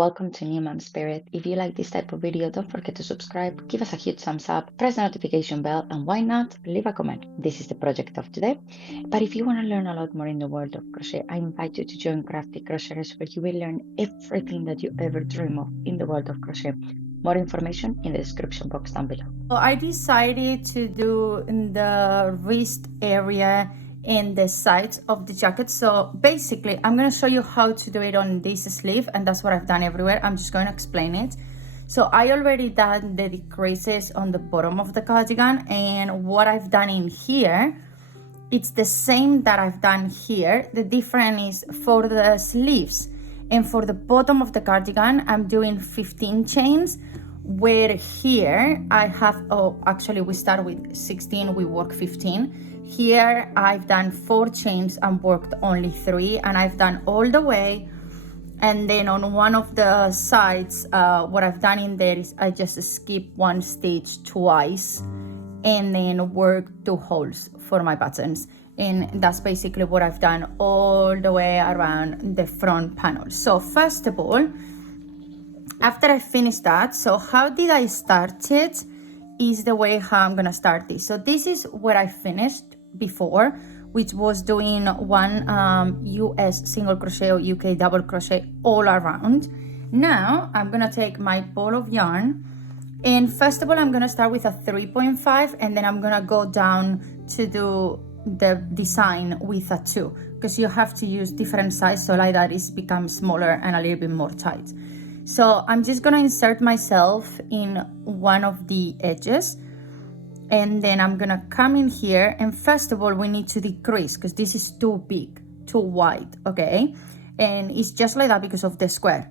welcome to New Mom Spirit. If you like this type of video, don't forget to subscribe, give us a huge thumbs up, press the notification bell, and why not, leave a comment. This is the project of today. But if you want to learn a lot more in the world of crochet, I invite you to join Crafty Crocheters, where you will learn everything that you ever dream of in the world of crochet. More information in the description box down below. So I decided to do in the wrist area and the sides of the jacket. So basically I'm going to show you how to do it on this sleeve, and that's what I've done everywhere. I'm just going to explain it. So I already done the decreases on the bottom of the cardigan, and what I've done in here, it's the same that I've done here. The difference is for the sleeves and for the bottom of the cardigan, I'm doing 15 chains, where here I have, actually we start with 16, we work 15. Here I've done 4 chains and worked only 3, and I've done all the way. And then on one of the sides, what I've done in there is I just skip 1 stitch twice and then work 2 holes for my buttons. And that's basically what I've done all the way around the front panel. So first of all, after I finished that, so how did I start it is the way how I'm gonna start this. So this is what I finished before, which was doing one US single crochet or UK double crochet all around. Now I'm gonna take my ball of yarn, and first of all I'm gonna start with a 3.5, and then I'm gonna go down to do the design with a 2, because you have to use different size, so like that it becomes smaller and a little bit more tight. So I'm just gonna insert myself in one of the edges, and then I'm gonna come in here, and first of all we need to decrease because this is too big, too wide, okay? And it's just like that because of the square.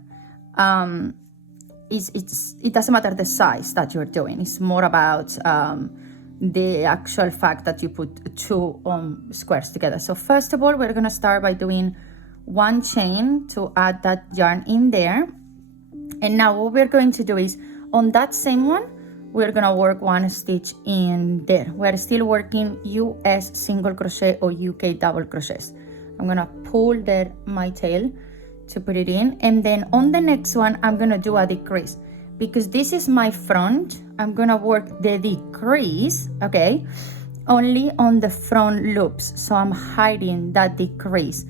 It doesn't matter the size that you're doing, it's more about the actual fact that you put 2 squares together. So first of all we're gonna start by doing 1 chain to add that yarn in there. And now what we're going to do is on that same one we're gonna work 1 stitch in there. We're still working US single crochet or UK double crochets. I'm gonna pull there my tail to put it in, and then on the next one I'm gonna do a decrease. Because this is my front, I'm gonna work the decrease, okay, only on the front loops. So I'm hiding that decrease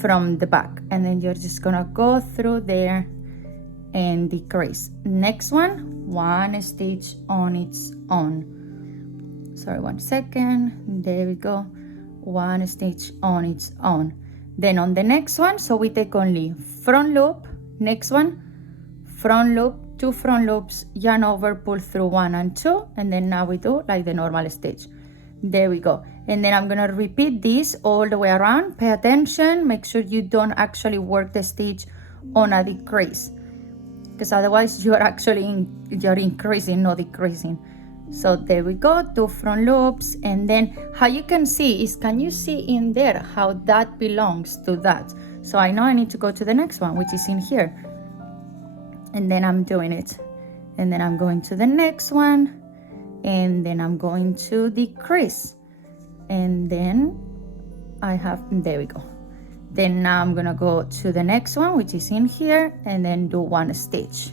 from the back, and then you're just gonna go through there and decrease. Next one, 1 stitch on its own. Sorry, 1 second, there we go, 1 stitch on its own. Then on the next one, so we take only front loop, next one, front loop, 2 front loops, yarn over, pull through 1 and 2, and then now we do like the normal stitch. There we go. And then I'm gonna repeat this all the way around. Pay attention, make sure you don't actually work the stitch on a decrease, because otherwise you're actually you're increasing, not decreasing. So there we go, 2 front loops, and then how you can see is, can you see in there how that belongs to that? So I know I need to go to the next one, which is in here. And then I'm doing it, and then I'm going to the next one, and then I'm going to decrease, and then I have, there we go. Then now I'm gonna go to the next one, which is in here, and then do 1 stitch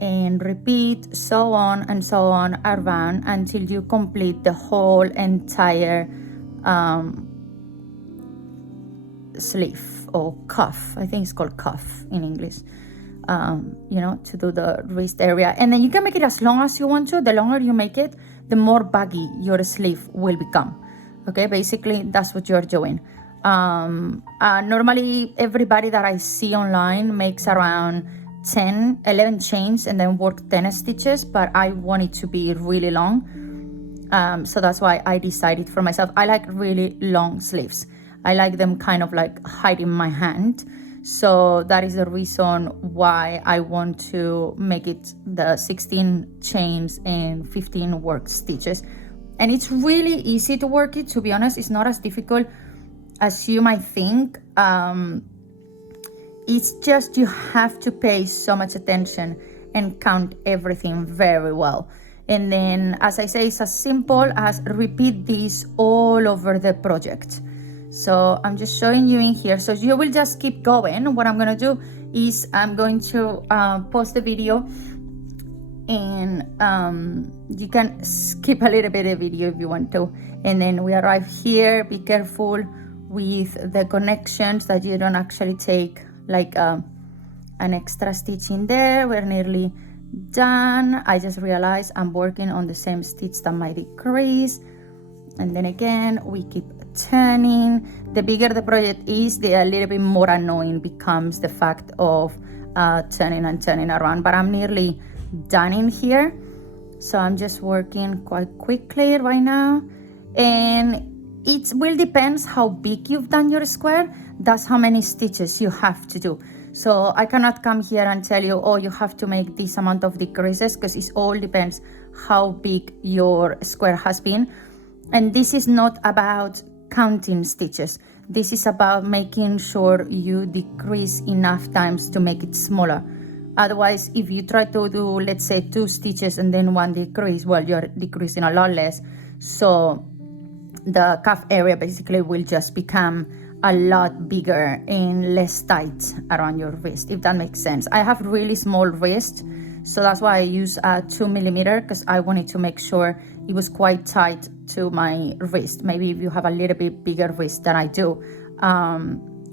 and repeat, so on and so on around until you complete the whole entire sleeve or cuff. I think it's called cuff in English. You know, to do the wrist area, and then you can make it as long as you want to. The longer you make it, the more baggy your sleeve will become. Okay, basically that's what you're doing. Normally everybody that I see online makes around 11 chains and then work 10 stitches, but I want it to be really long, so that's why I decided for myself, I like really long sleeves. I like them kind of like hiding my hand. So that is the reason why I want to make it the 16 chains and 15 work stitches. And it's really easy to work it, to be honest. It's not as difficult as you might think. It's just you have to pay so much attention and count everything very well. And then, as I say, it's as simple as repeat this all over the project. So I'm just showing you in here. So you will just keep going. What I'm gonna do is I'm going to post the video, and you can skip a little bit of video if you want to. And then we arrive here. Be careful with the connections that you don't actually take like an extra stitch in there. We're nearly done. I just realized I'm working on the same stitch that my decrease, and then again we keep turning. The bigger the project is, the a little bit more annoying becomes the fact of turning and turning around, but I'm nearly done in here, so I'm just working quite quickly right now. And it will depends how big you've done your square. That's how many stitches you have to do. So I cannot come here and tell you, oh, you have to make this amount of decreases, because it all depends how big your square has been. And this is not about counting stitches. This is about making sure you decrease enough times to make it smaller. Otherwise, if you try to do, let's say, 2 stitches and then 1 decrease, well, you're decreasing a lot less. So the cuff area basically will just become a lot bigger and less tight around your wrist, if that makes sense. I have really small wrist, so that's why I use a 2mm, because I wanted to make sure it was quite tight to my wrist. Maybe if you have a little bit bigger wrist than I do,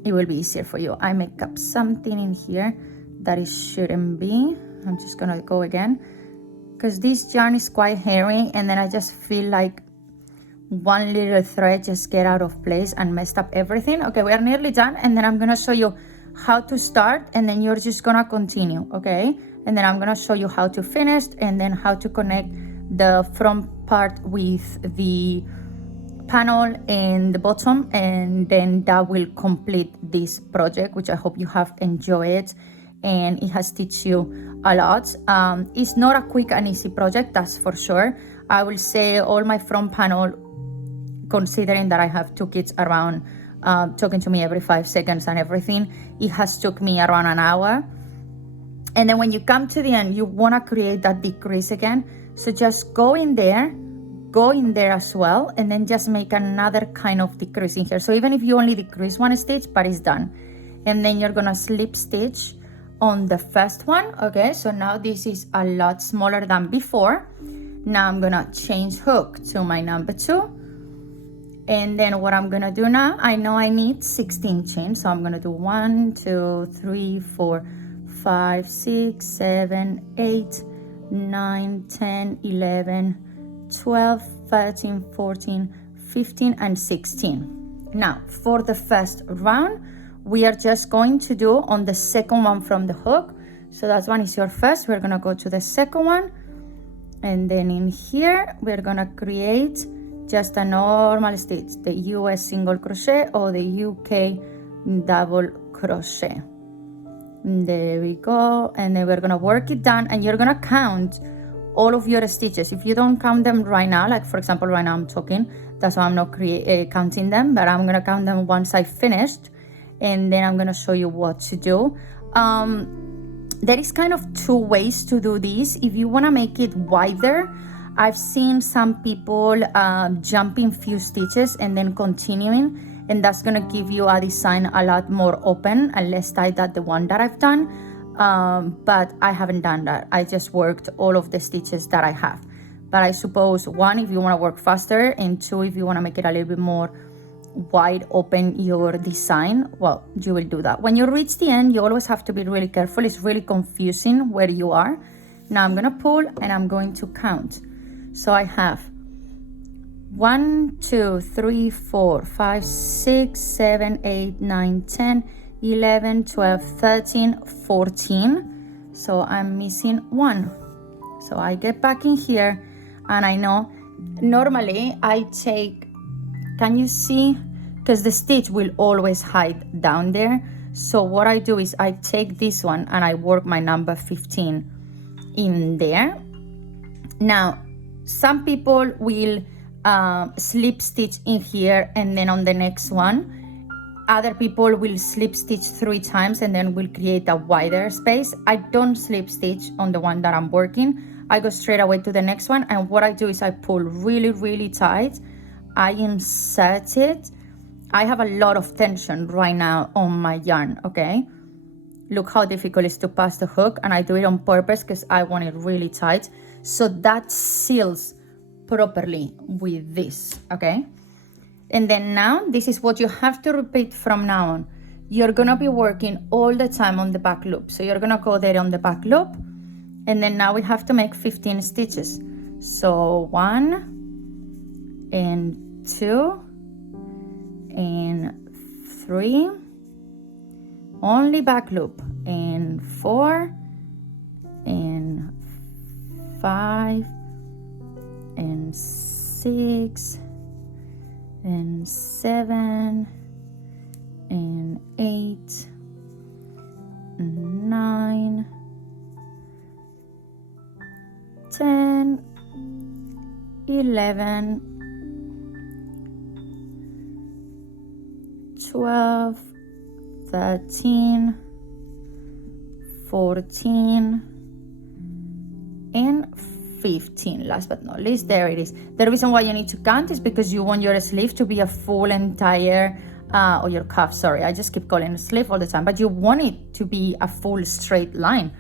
it will be easier for you. I make up something in here that it shouldn't be. I'm just gonna go again, because this yarn is quite hairy, and then I just feel like one little thread just get out of place and messed up everything. Okay, we are nearly done, and then I'm gonna show you how to start, and then you're just gonna continue, okay? And then I'm gonna show you how to finish, and then how to connect the front part with the panel and the bottom, and then that will complete this project, which I hope you have enjoyed and it has taught you a lot. It's not a quick and easy project, that's for sure. I will say all my front panel, considering that I have 2 kids around talking to me every 5 seconds and everything, it has took me around an hour. And then when you come to the end, you want to create that decrease again, so just go in there as well, and then just make another kind of decrease in here. So even if you only decrease 1 stitch, but it's done, and then you're gonna slip stitch on the first one. Okay, so now this is a lot smaller than before. Now I'm gonna change hook to my number 2. And then what I'm gonna do now, I know I need 16 chains, so I'm gonna do 1, 2, 3, 4, 5, 6, 7, 8, 9, 10, 11, 12, 13, 14, 15, and 16. Now, for the first round, we are just going to do on the second one from the hook. So that one is your first. We're gonna go to the second one. And then in here, we're gonna create just a normal stitch, the US single crochet or the UK double crochet. There we go. And then we're gonna work it down, and you're gonna count all of your stitches. If you don't count them right now, like for example right now I'm talking, that's why I'm not counting them, but I'm gonna count them once I finished, and then I'm gonna show you what to do. There is kind of 2 ways to do this. If you want to make it wider, I've seen some people jumping few stitches and then continuing, and that's gonna give you a design a lot more open and less tight than the one that I've done. But I haven't done that. I just worked all of the stitches that I have. But I suppose 1, if you want to work faster, and 2, if you want to make it a little bit more wide open your design, well, you will do that. When you reach the end, you always have to be really careful. It's really confusing where you are. Now I'm gonna pull, and I'm going to count. So I have 1, 2, 3, 4, 5, 6, 7, 8, 9, 10, 11, 12, 13, 14. So I'm missing 1. So I get back in here, and I know normally I take, can you see? Because the stitch will always hide down there. So what I do is I take this one and I work my number 15 in there. Now, some people will slip stitch in here and then on the next one. Other people will slip stitch 3 times and then will create a wider space. I don't slip stitch on the one that I'm working. I go straight away to the next one, and what I do is I pull really, really tight. I insert it. I have a lot of tension right now on my yarn, okay? look how difficult it is to pass the hook, and I do it on purpose because I want it really tight. So that seals properly with this, okay? And then now, this is what you have to repeat from now on. You're gonna be working all the time on the back loop. So you're gonna go there on the back loop, and then now we have to make 15 stitches. So 1 and 2 and 3, only back loop, and 4 and 5 and 6 and 7 and 8 and 9, 10, 11, 12, 13, 14, and 15. Last but not least, there it is. The reason why you need to count is because you want your sleeve to be a full entire, or your cuff, sorry, I just keep calling it sleeve all the time, but you want it to be a full straight line.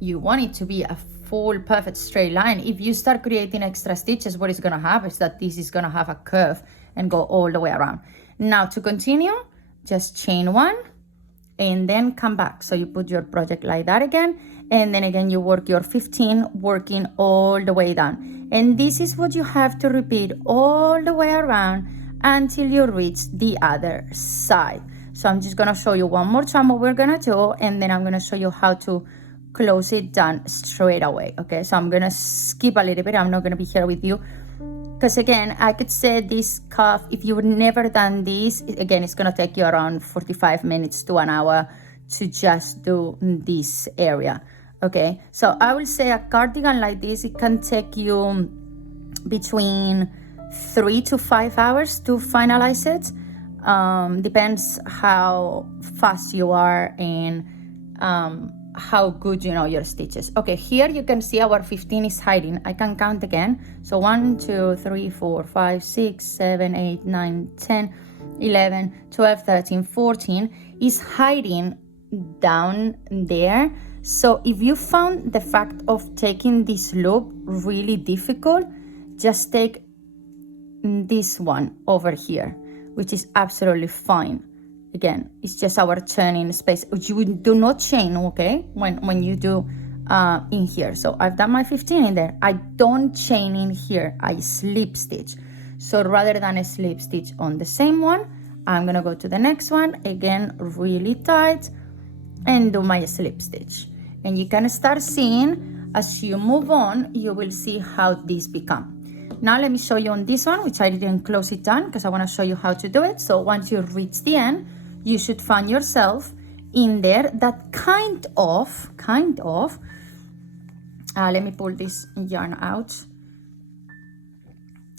You want it to be a full perfect straight line. If you start creating extra stitches, what is going to happen is that this is going to have a curve and go all the way around. Now to continue, just chain 1 and then come back. So you put your project like that again, and then again you work your 15, working all the way down. And this is what you have to repeat all the way around until you reach the other side. So I'm just gonna show you one more time what we're gonna do, and then I'm gonna show you how to close it down straight away. Okay, so I'm gonna skip a little bit. I'm not gonna be here with you, because again, I could say this cuff, if you've never done this, again, it's gonna take you around 45 minutes to an hour to just do this area. Okay, so I will say a cardigan like this, it can take you between 3 to 5 hours to finalize it. Depends how fast you are and how good you know your stitches. Okay, here you can see our 15 is hiding. I can count again. So 1, 2, 3, 4, 5, 6, 7, 8, 9, 10, 11, 12, 13, 14 is hiding down there. So if you found the fact of taking this loop really difficult, just take this one over here, which is absolutely fine. Again, it's just our turning space. You do not chain, okay, when you do in here. So I've done my 15 in there. I don't chain in here, I slip stitch. So rather than a slip stitch on the same one, I'm gonna go to the next one, again, really tight, and do my slip stitch. And you can start seeing, as you move on, you will see how this become. Now let me show you on this one, which I didn't close it down because I want to show you how to do it. So once you reach the end, you should find yourself in there that kind of, let me pull this yarn out.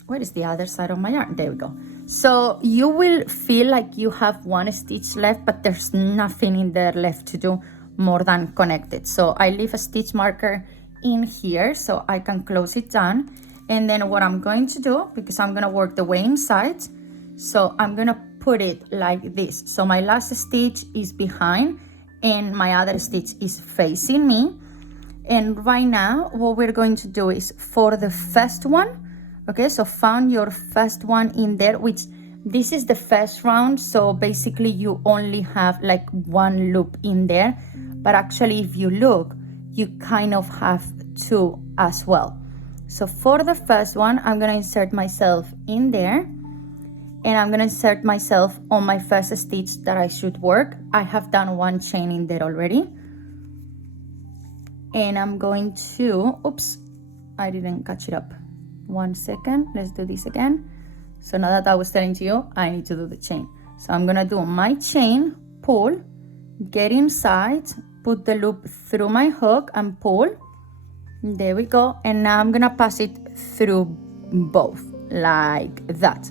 Where is the other side of my yarn? There we go. So you will feel like you have one stitch left, but there's nothing in there left to do more than connect it. So I leave a stitch marker in here so I can close it down. And then what I'm going to do, because I'm gonna work the way inside, so I'm gonna put it like this. So my last stitch is behind and my other stitch is facing me. And right now, what we're going to do is for the first one, okay, so found your first one in there, which this is the first round. So basically you only have like one loop in there, but actually if you look, you kind of have two as well. So for the first one, I'm gonna insert myself in there and I'm gonna insert myself on my first stitch that I should work. I have done one chain in there already. And I'm going to, oops, I didn't catch it up. 1 second, let's do this again. So now that I was telling you, I need to do the chain. So I'm gonna do my chain, pull, get inside, put the loop through my hook and pull. There we go. And now I'm gonna pass it through both like that.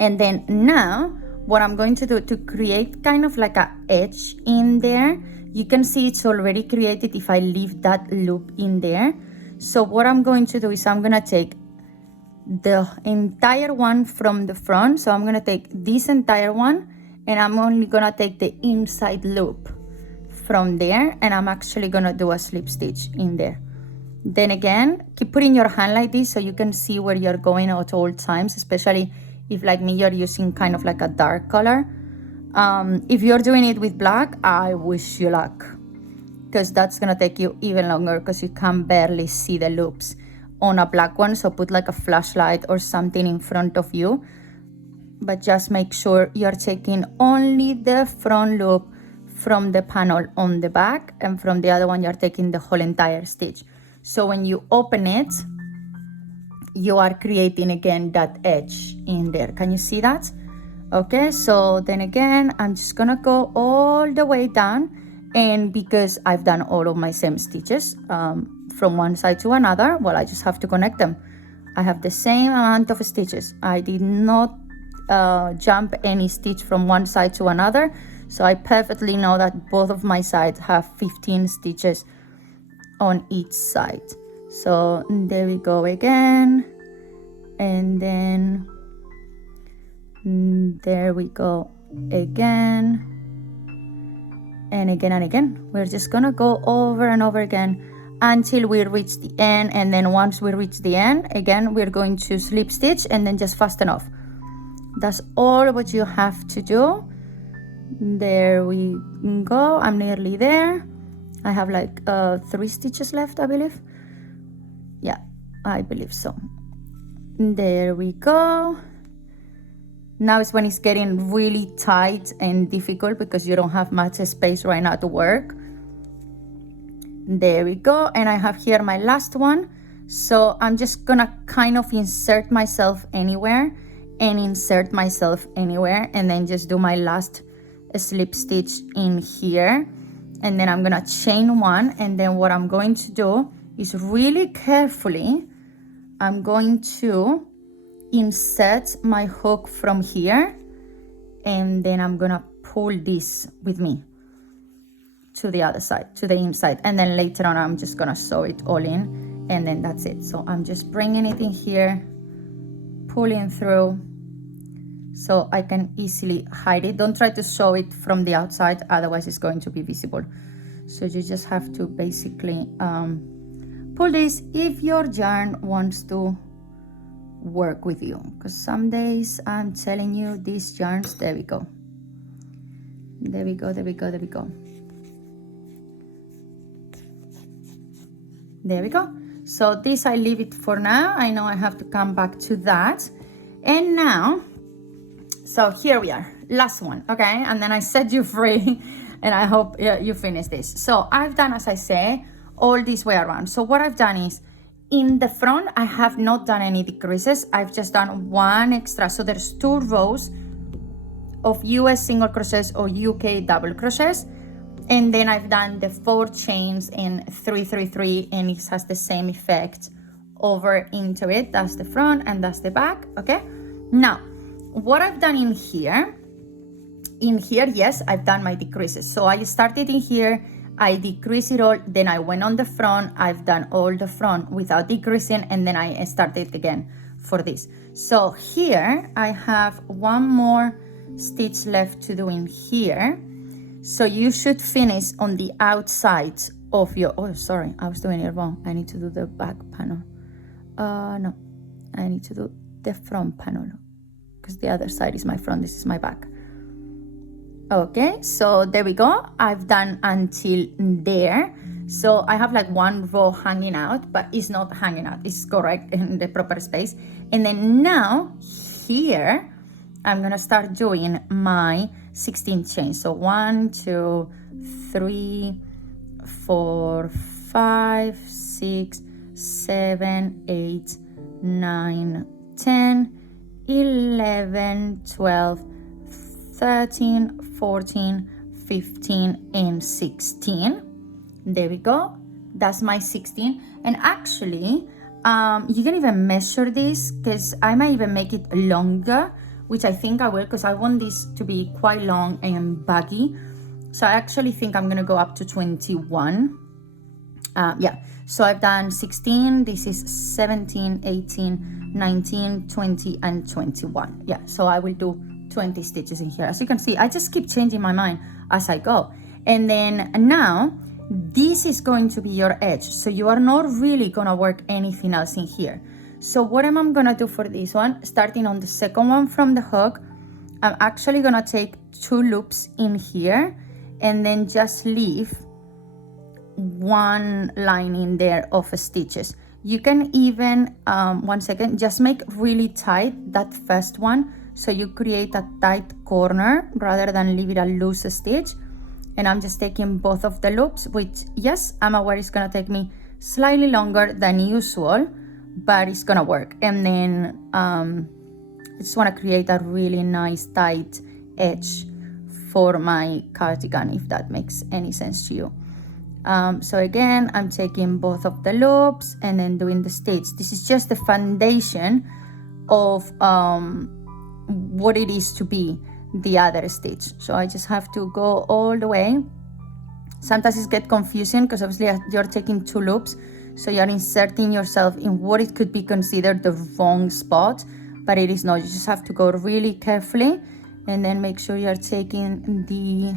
And then now what I'm going to do to create kind of like a edge in there, you can see it's already created if I leave that loop in there. So what I'm going to do is I'm gonna take the entire one from the front. So I'm gonna take this entire one and I'm only gonna take the inside loop. from there, and I'm actually gonna do a slip stitch in there. Then again, keep putting your hand like this so you can see where you're going at all times, especially if, like me, you're using kind of like a dark color. If you're doing it with black, I wish you luck, because that's gonna take you even longer because you can barely see the loops on a black one. So put like a flashlight or something in front of you, but just make sure you're taking only the front loop from the panel on the back, and from the other one you're taking the whole entire stitch. So when you open it, you are creating again that edge in there. Can you see that? Okay, so then again, I'm just gonna go all the way down, and because I've done all of my same stitches from one side to another, well, I just have to connect them. I have the same amount of stitches. I did not jump any stitch from one side to another, so I perfectly know that both of my sides have 15 stitches on each side. So there we go again, and then there we go again, and again and again. We're just gonna go over and over again until we reach the end, and then once we reach the end, again, we're going to slip stitch and then just fasten off. That's all what you have to do. There we go. I'm nearly there. I have like 3 stitches left, I believe. Yeah, I believe so. There we go. Now is when it's getting really tight and difficult because you don't have much space right now to work. There we go, and I have here my last one. So I'm just gonna kind of insert myself anywhere and insert myself anywhere, and then just do my last slip stitch in here, and then I'm gonna chain one, and then what I'm going to do is really carefully, I'm going to insert my hook from here, and then I'm gonna pull this with me to the other side, to the inside, and then later on I'm just gonna sew it all in, and then that's it. So I'm just bringing it in here, pulling through so I can easily hide it. Don't try to sew it from the outside, otherwise it's going to be visible. So you just have to basically pull this if your yarn wants to work with you, because some days, I'm telling you, these yarns, there we go, there we go, there we go, there we go, there we go. So this, I leave it for now. I know I have to come back to that. And now, so here we are, last one, okay, and then I set you free and I hope you finish this. So I've done, as I say, all this way around. So what I've done is, in the front, I have not done any decreases. I've just done one extra. So there's 2 rows of US single crochets or UK double crochets. And then I've done the 4 chains in 3, 3, 3, and it has the same effect over into it. That's the front and that's the back, okay? Now, what I've done in here, yes, I've done my decreases. So I started in here, I decreased it all, then I went on the front, I've done all the front without decreasing, and then I started again for this. So here I have one more stitch left to do in here. So you should finish on the outside of your, oh, sorry, I was doing it wrong. I need to do the back panel. No, I need to do the front panel, because the other side is my front, this is my back. Okay, so there we go. I've done until there. So I have like one row hanging out, but it's not hanging out, it's correct in the proper space. And then now here, I'm gonna start doing my 16 chains. So 1, 2, 3, 4, 5, 6, 7, 8, 9, 10, 11, 12, 13, 14, 15, and 16. There we go. That's my 16. And actually, you can even measure this, because I might even make it longer, which I think I will, because I want this to be quite long and baggy. So I actually think I'm gonna go up to 21. Yeah, so I've done 16, this is 17, 18, 19, 20, and 21. Yeah, so I will do 20 stitches in here. As you can see, I just keep changing my mind as I go. And then now this is going to be your edge, so you are not really gonna work anything else in here. So what am I gonna do for this one, starting on the second one from the hook, I'm actually gonna take 2 loops in here and then just leave 1 line in there of stitches. You can even, one second, just make really tight that first one, so you create a tight corner rather than leave it a loose stitch. And I'm just taking both of the loops, which, yes, I'm aware it's gonna take me slightly longer than usual, but it's gonna work. And then I just wanna create a really nice tight edge for my cardigan, if that makes any sense to you. So again, I'm taking both of the loops and then doing the stitch. This is just the foundation of what it is to be the other stitch. So I just have to go all the way. Sometimes it gets confusing because obviously you're taking 2 loops, so you're inserting yourself in what it could be considered the wrong spot, but it is not. You just have to go really carefully and then make sure you're taking the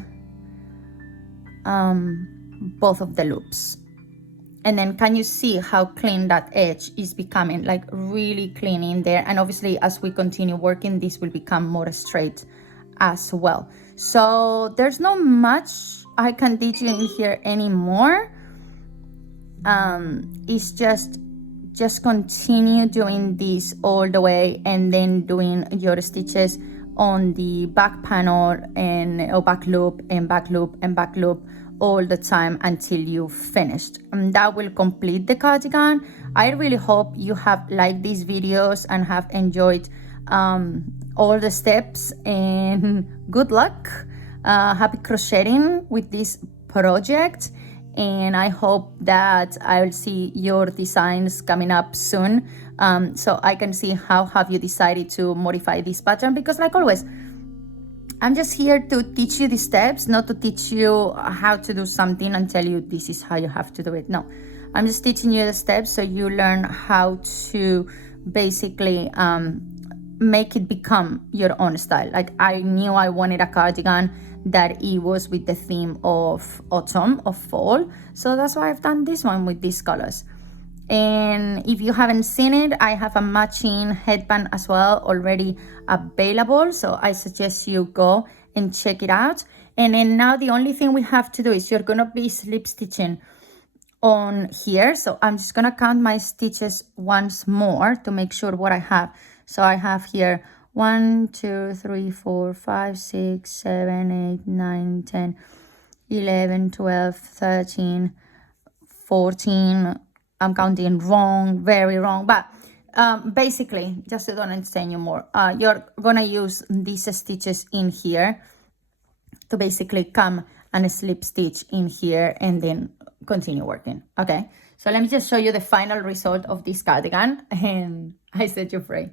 both of the loops. And then can you see how clean that edge is becoming, like really clean in there? And obviously as we continue working, this will become more straight as well. So there's not much I can teach you in here anymore. It's just continue doing this all the way and then doing your stitches on the back panel and back loop and back loop and back loop all the time until you finished. And that will complete the cardigan. I really hope you have liked these videos and have enjoyed all the steps, and good luck. Happy crocheting with this project, and I hope that I will see your designs coming up soon, so I can see how have you decided to modify this pattern, because like always, I'm just here to teach you the steps, not to teach you how to do something and tell you this is how you have to do it. No, I'm just teaching you the steps so you learn how to basically make it become your own style. Like I knew I wanted a cardigan that it was with the theme of autumn, of fall, so that's why I've done this one with these colors. And if you haven't seen it, I have a matching headband as well already available, so I suggest you go and check it out. And then now the only thing we have to do is you're gonna be slip stitching on here, so I'm just gonna count my stitches once more to make sure what I have. So I have here 1 2 3 4 5 6 7 8 9 10 11 12 13 14. I'm counting wrong, very wrong, but basically, just to don't entertain you more, you're gonna use these stitches in here to basically come and slip stitch in here and then continue working. Okay, so let me just show you the final result of this cardigan and I set you free.